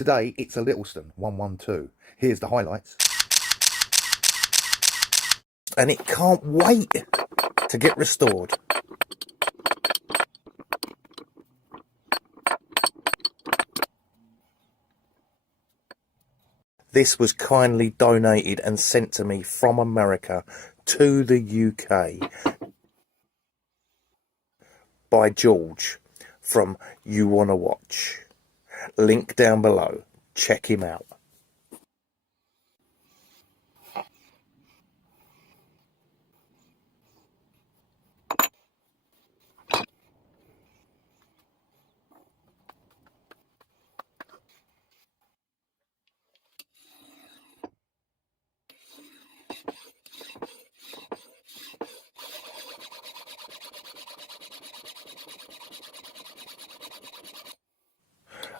Today it's a Littlestown 112. Here's the highlights. And it can't wait to get restored. This was kindly donated and sent to me from America to the UK by George from You Wanna Watch. Link down below. Check him out.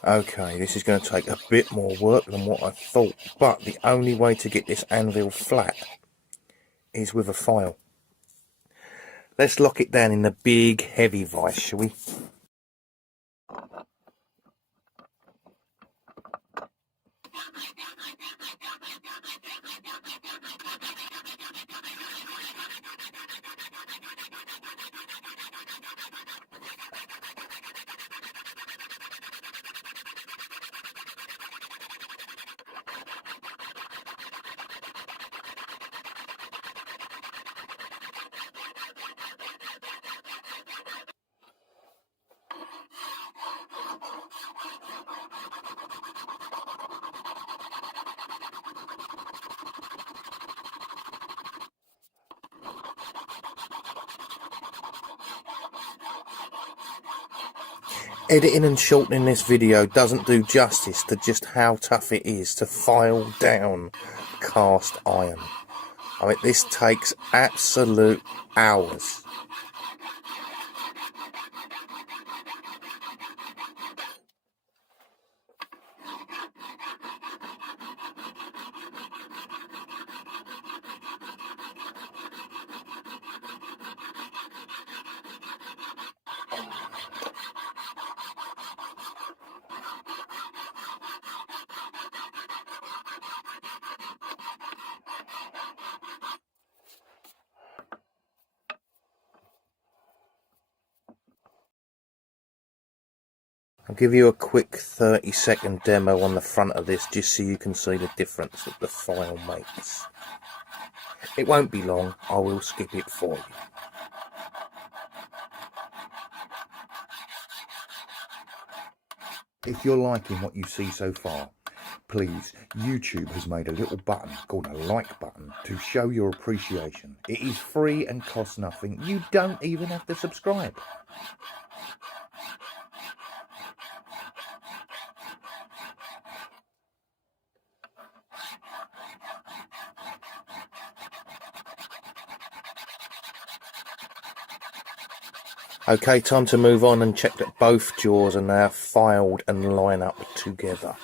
Okay, this is going to take a bit more work than what I thought, but the only way to get this anvil flat is with a file. Let's lock it down in the big heavy vise, shall we? Editing and shortening this video doesn't do justice to just how tough it is to file down cast iron. I mean, this takes absolute hours. I'll give you a quick 30-second demo on the front of this just so you can see the difference that the file makes. It won't be long, I will skip it for you. If you're liking what you see so far, please, YouTube has made a little button called a like button to show your appreciation. It is free and costs nothing. You don't even have to subscribe. Okay, time to move on and check that both jaws are now filed and line up together.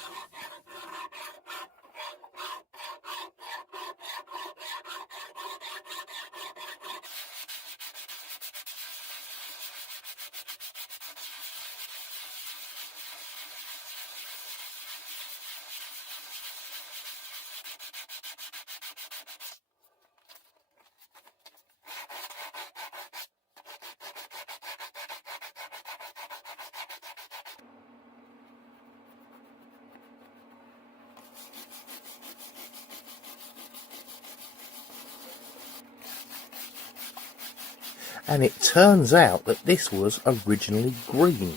And it turns out that this was originally green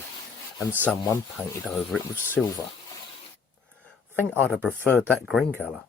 and someone painted over it with silver. I think I'd have preferred that green colour.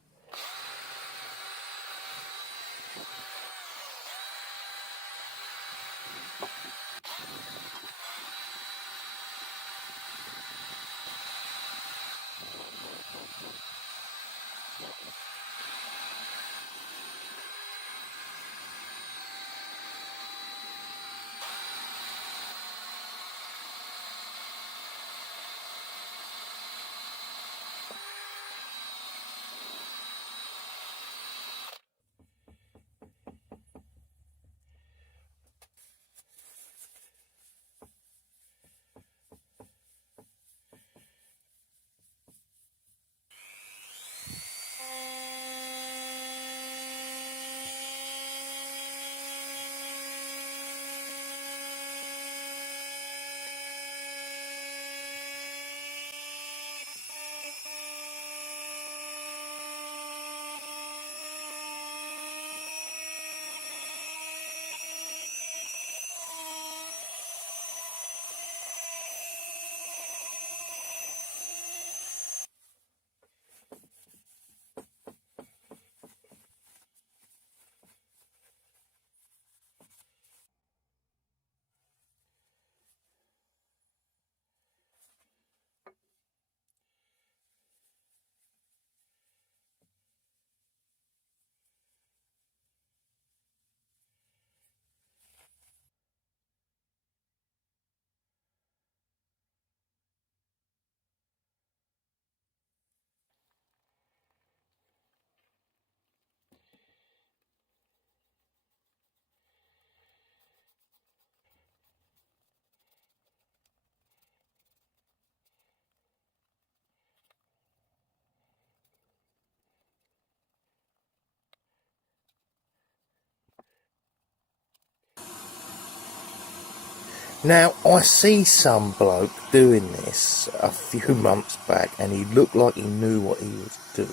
Now, I see some bloke doing this a few months back, and he looked like he knew what he was doing.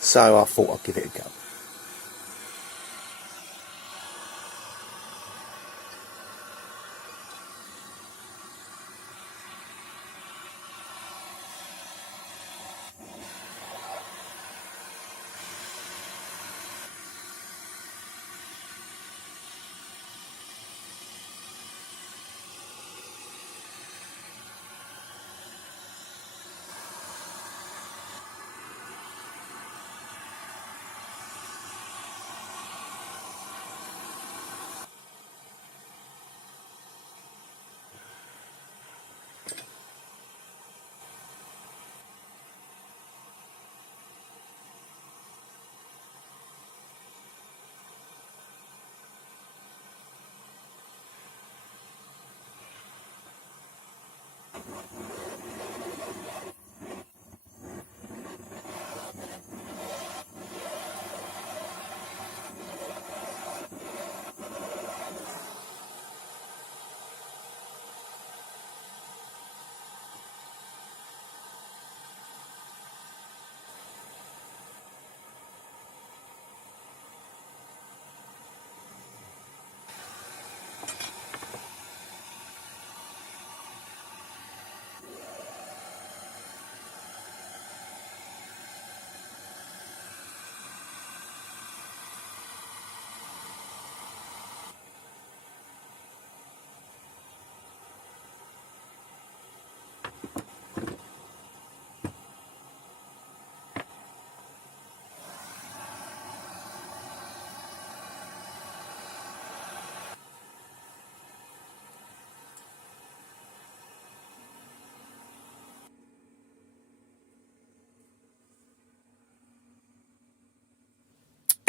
So I thought I'd give it a go.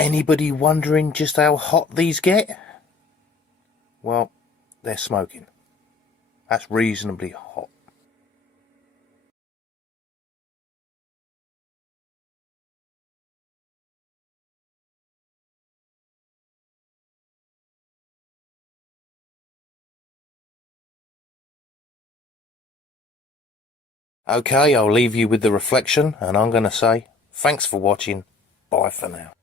Anybody wondering just how hot these get? Well, they're smoking. That's reasonably hot. Okay, I'll leave you with the reflection, and I'm going to say thanks for watching. Bye for now.